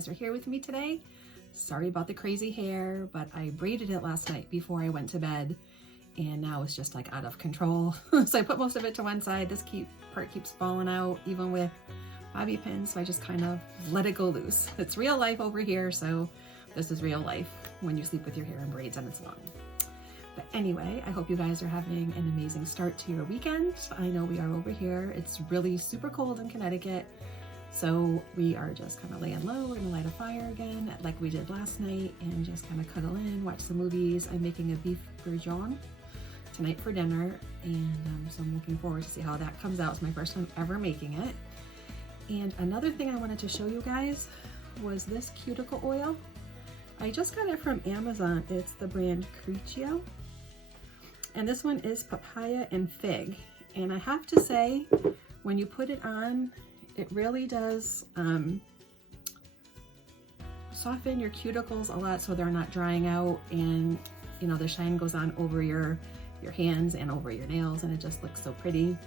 guys are here with me today. Sorry about the crazy hair, but I braided it last night before I went to bed, and now it's just like out of control. So I put most of it to one side. This part keeps falling out even with bobby pins, so I just kind of let it go loose. It's real life over here, so this is real life when you sleep with your hair in braids and it's long. But anyway, I hope you guys are having an amazing start to your weekend. I know we are over here. It's really super cold in Connecticut, so we are just kind of laying low. We're gonna light a fire again like we did last night and just kind of cuddle in, watch some movies. I'm making a beef bourguignon tonight for dinner, and so I'm looking forward to see how that comes out. It's my first time ever making it. And another thing I wanted to show you guys was this cuticle oil. I just got it from Amazon. It's the brand Criccio. And this one is papaya and fig. And I have to say, when you put it on, it really does soften your cuticles a lot so they're not drying out, and you know, the shine goes on over your hands and over your nails, and it just looks so pretty.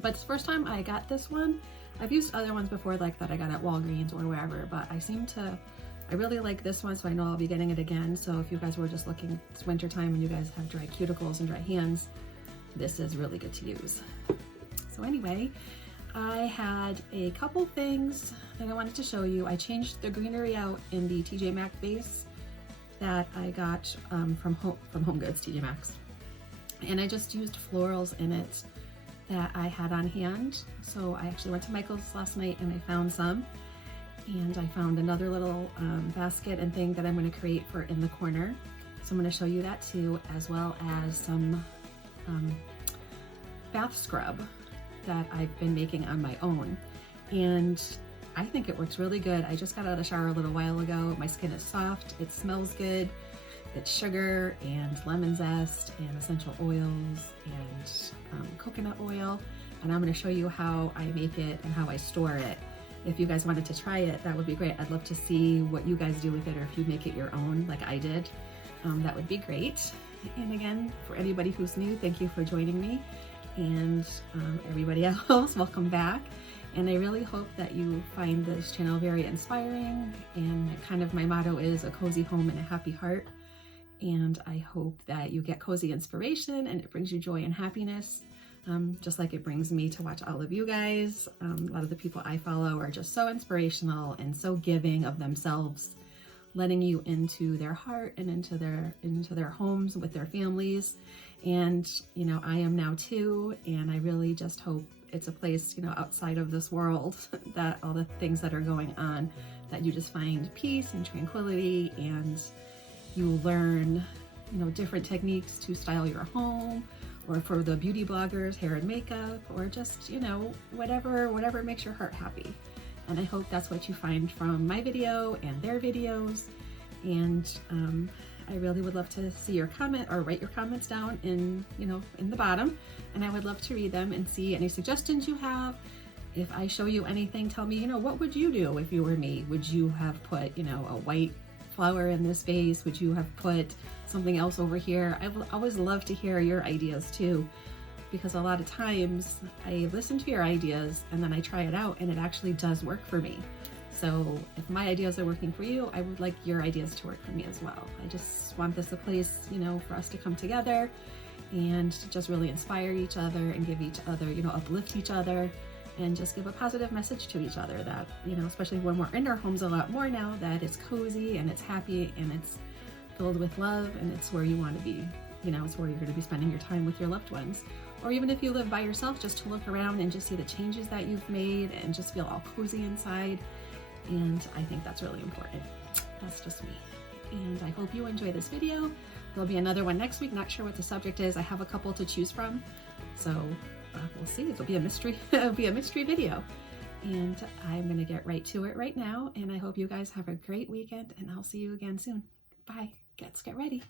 But it's the first time I got this one. I've used other ones before like that I got at Walgreens or wherever, but I really like this one, so I know I'll be getting it again. So if you guys were just looking, it's winter time and you guys have dry cuticles and dry hands, this is really good to use. So anyway, I had a couple things that I wanted to show you. I changed the greenery out in the TJ Maxx vase that I got from Home Goods, TJ Maxx. And I just used florals in it that I had on hand. So I actually went to Michael's last night and I found some. And I found another little basket and thing that I'm going to create for in the corner. So I'm going to show you that too, as well as some bath scrub that I've been making on my own. And I think it works really good. I just got out of the shower a little while ago. My skin is soft, it smells good. It's sugar and lemon zest and essential oils and coconut oil. And I'm going to show you how I make it and how I store it. If you guys wanted to try it, that would be great. I'd love to see what you guys do with it, or if you make it your own like I did. That would be great. And again, for anybody who's new, thank you for joining me. And everybody else, welcome back. And I really hope that you find this channel very inspiring. And kind of my motto is a cozy home and a happy heart. And I hope that you get cozy inspiration and it brings you joy and happiness, just like it brings me to watch all of you guys. A lot of the people I follow are just so inspirational and so giving of themselves, letting you into their heart and into their homes with their families. And you know, I am now too, and I really just hope it's a place, you know, outside of this world, that all the things that are going on, that you just find peace and tranquility, and you learn, you know, different techniques to style your home, or for the beauty bloggers, hair and makeup, or just, you know, whatever makes your heart happy. And I hope that's what you find from my video and their videos. And I really would love to see your comment, or write your comments down in the bottom, and I would love to read them and see any suggestions you have. If I show you anything, tell me, you know, what would you do if you were me? Would you have put, you know, a white flower in this vase? Would you have put something else over here? I always love to hear your ideas too, because a lot of times I listen to your ideas and then I try it out and it actually does work for me. So if my ideas are working for you, I would like your ideas to work for me as well. I just want this a place, you know, for us to come together and just really inspire each other and give each other, you know, uplift each other, and just give a positive message to each other that, you know, especially when we're in our homes a lot more now, that it's cozy and it's happy and it's filled with love, and it's where you want to be. You know, it's where you're going to be spending your time with your loved ones. Or even if you live by yourself, just to look around and just see the changes that you've made and just feel all cozy inside. And I think that's really important. That's just me. And I hope you enjoy this video. There'll be another one next week. Not sure what the subject is. I have a couple to choose from. So we'll see. It'll be a mystery. It'll be a mystery video. And I'm going to get right to it right now. And I hope you guys have a great weekend, and I'll see you again soon. Bye. Let's get ready.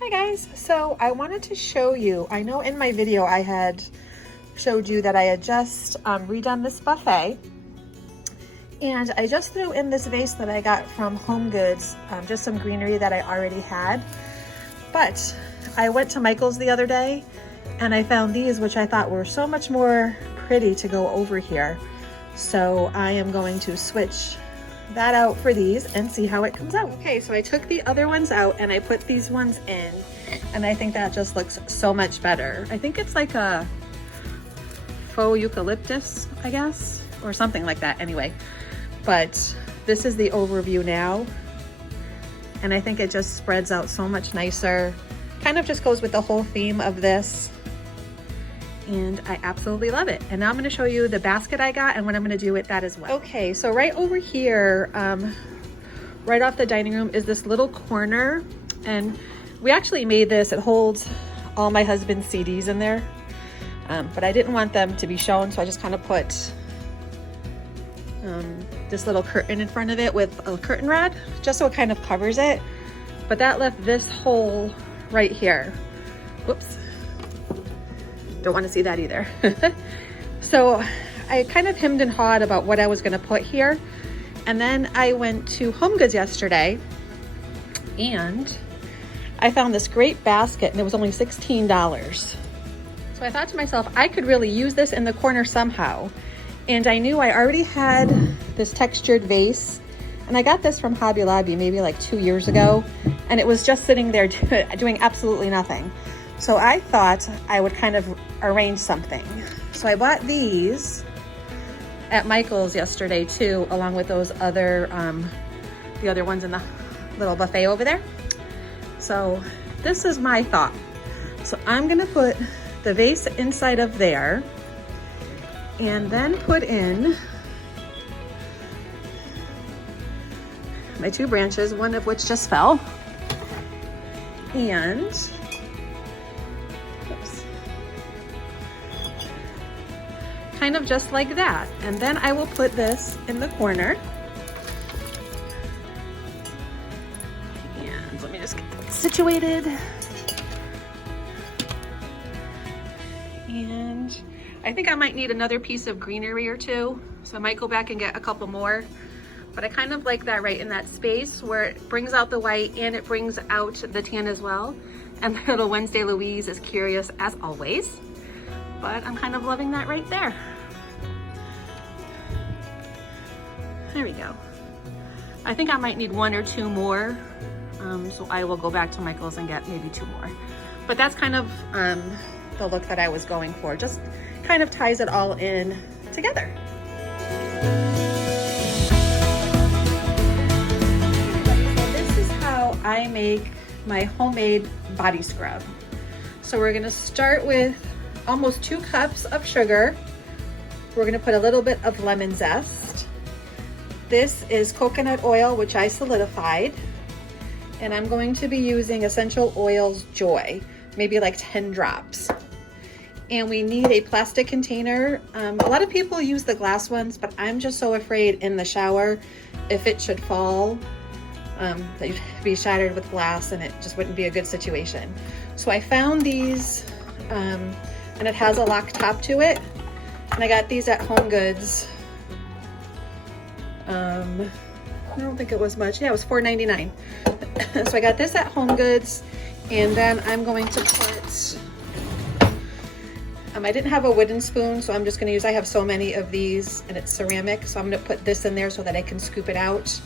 Hi guys. So I wanted to show you, I know in my video I had showed you that I had just redone this buffet. And I just threw in this vase that I got from Home Goods, just some greenery that I already had. But I went to Michael's the other day and I found these, which I thought were so much more pretty to go over here. So I am going to switch that out for these and see how it comes out. Okay, so I took the other ones out and I put these ones in, and I think that just looks so much better. I think it's like a faux eucalyptus, I guess, or something like that anyway. But this is the overview now, and I think it just spreads out so much nicer. Kind of just goes with the whole theme of this, and I absolutely love it. And now I'm going to show you the basket I got and what I'm going to do with that as well. Okay, so right over here, right off the dining room is this little corner, and we actually made this. It holds all my husband's CDs in there, but I didn't want them to be shown, so I just kind of put this little curtain in front of it with a curtain rod, just so it kind of covers it. But that left this hole right here. Whoops. Don't want to see that either. So I kind of hemmed and hawed about what I was going to put here. And then I went to Home Goods yesterday and I found this great basket, and it was only $16. So I thought to myself, I could really use this in the corner somehow. And I knew I already had this textured vase, and I got this from Hobby Lobby maybe like 2 years ago, and it was just sitting there doing absolutely nothing. So I thought I would kind of arrange something. So I bought these at Michael's yesterday too, along with those other, the other ones in the little buffet over there. So this is my thought. So I'm gonna put the vase inside of there, and then put in my 2 branches, one of which just fell. And oops, kind of just like that. And then I will put this in the corner. And let me just get it situated. And I think I might need another piece of greenery or two, so I might go back and get a couple more. But I kind of like that right in that space where it brings out the white and it brings out the tan as well. And little Wednesday Louise is curious as always, but I'm kind of loving that right there. There we go. I think I might need 1 or 2 more, so I will go back to Michael's and get maybe 2 more. But that's kind of the look that I was going for. Just kind of ties it all in together. So this is how I make my homemade body scrub. So we're gonna start with almost 2 cups of sugar. We're gonna put a little bit of lemon zest. This is coconut oil, which I solidified. And I'm going to be using Essential Oils Joy, maybe like 10 drops. And we need a plastic container. A lot of people use the glass ones, but I'm just so afraid in the shower, if it should fall, that you'd be shattered with glass and it just wouldn't be a good situation. So I found these, and it has a lock top to it. And I got these at Home Goods. I don't think it was much. Yeah, it was $4.99. So I got this at Home Goods, and then I'm going to put, I didn't have a wooden spoon, so I'm just going to use, I have so many of these and it's ceramic, so I'm going to put this in there so that I can scoop it out.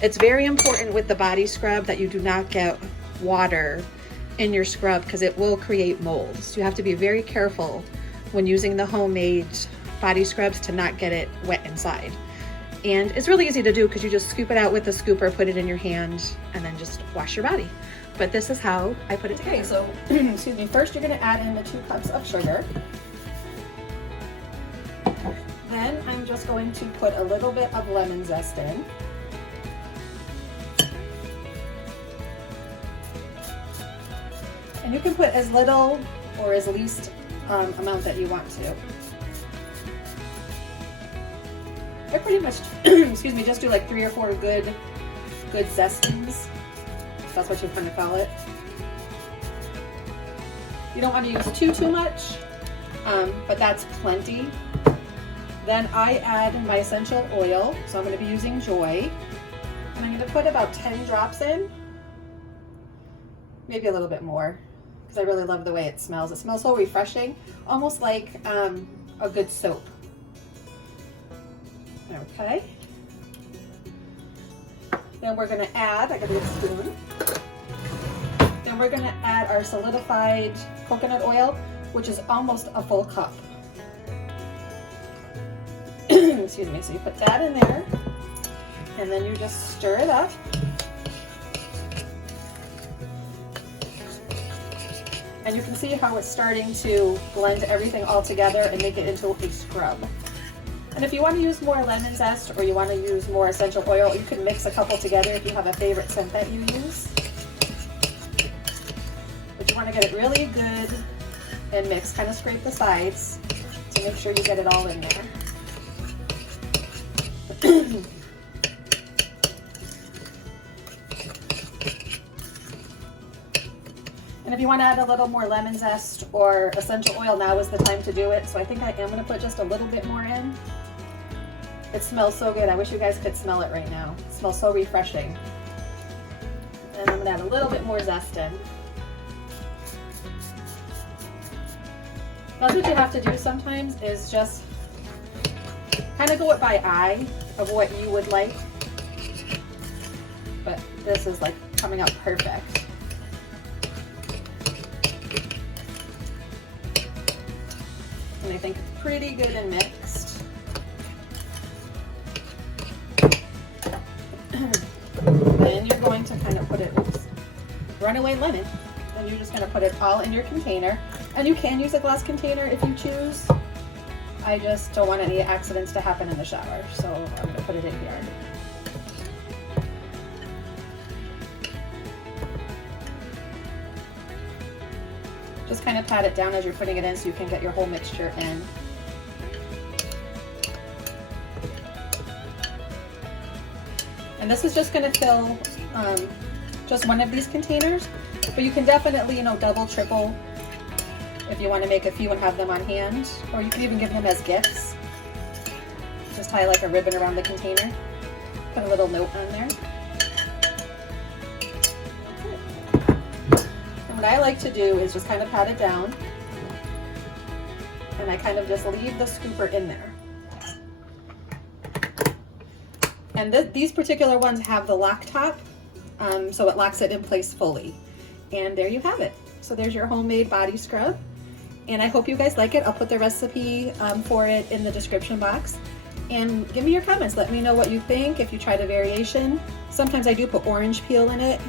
It's very important with the body scrub that you do not get water in your scrub because it will create molds. You have to be very careful when using the homemade body scrubs to not get it wet inside. And it's really easy to do because you just scoop it out with the scooper, put it in your hand, and then just wash your body. But this is how I put it together. Okay, so, excuse me, first you're gonna add in the 2 cups of sugar. Then I'm just going to put a little bit of lemon zest in. And you can put as little or as least amount that you want to. I pretty much, excuse me, just do like 3 or 4 good zestings. That's what you kind of call it. You don't want to use too much, but that's plenty. Then I add my essential oil, so I'm going to be using Joy, and I'm going to put about 10 drops in, maybe a little bit more, because I really love the way it smells. It smells so refreshing, almost like a good soap. Okay. Then we're gonna add, I gotta get a spoon. Then we're gonna add our solidified coconut oil, which is almost a full cup. Excuse me, so you put that in there, and then you just stir it up. And you can see how it's starting to blend everything all together and make it into a scrub. And if you want to use more lemon zest or you want to use more essential oil, you can mix a couple together if you have a favorite scent that you use. But you want to get it really good and mix, kind of scrape the sides to make sure you get it all in there. And if you want to add a little more lemon zest or essential oil, now is the time to do it. So I think I am going to put just a little bit more in. It smells so good. I wish you guys could smell it right now. It smells so refreshing. And I'm going to add a little bit more zest in. That's what you have to do sometimes, is just kind of go it by eye of what you would like. But this is like coming out perfect. And I think it's pretty good and mixed. Then you're going to kind of put it, oops, runaway lemon. And you're just going to put it all in your container. And you can use a glass container if you choose. I just don't want any accidents to happen in the shower, so I'm going to put it in here. Just kind of pat it down as you're putting it in so you can get your whole mixture in. And this is just going to fill just one of these containers, but you can definitely, you know, double, triple if you want to make a few and have them on hand, or you can even give them as gifts. Just tie like a ribbon around the container, put a little note on there. What I like to do is just kind of pat it down, and I kind of just leave the scooper in there. And these particular ones have the lock top, so it locks it in place fully. And there you have it. So there's your homemade body scrub, and I hope you guys like it. I'll put the recipe for it in the description box. And give me your comments. Let me know what you think, if you tried a variation. Sometimes I do put orange peel in it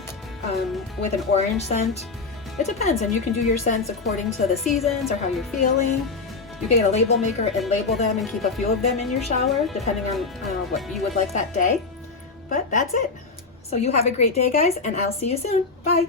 with an orange scent. It depends, and you can do your scents according to the seasons or how you're feeling. You can get a label maker and label them and keep a few of them in your shower, depending on what you would like that day. But that's it. So you have a great day, guys, and I'll see you soon. Bye.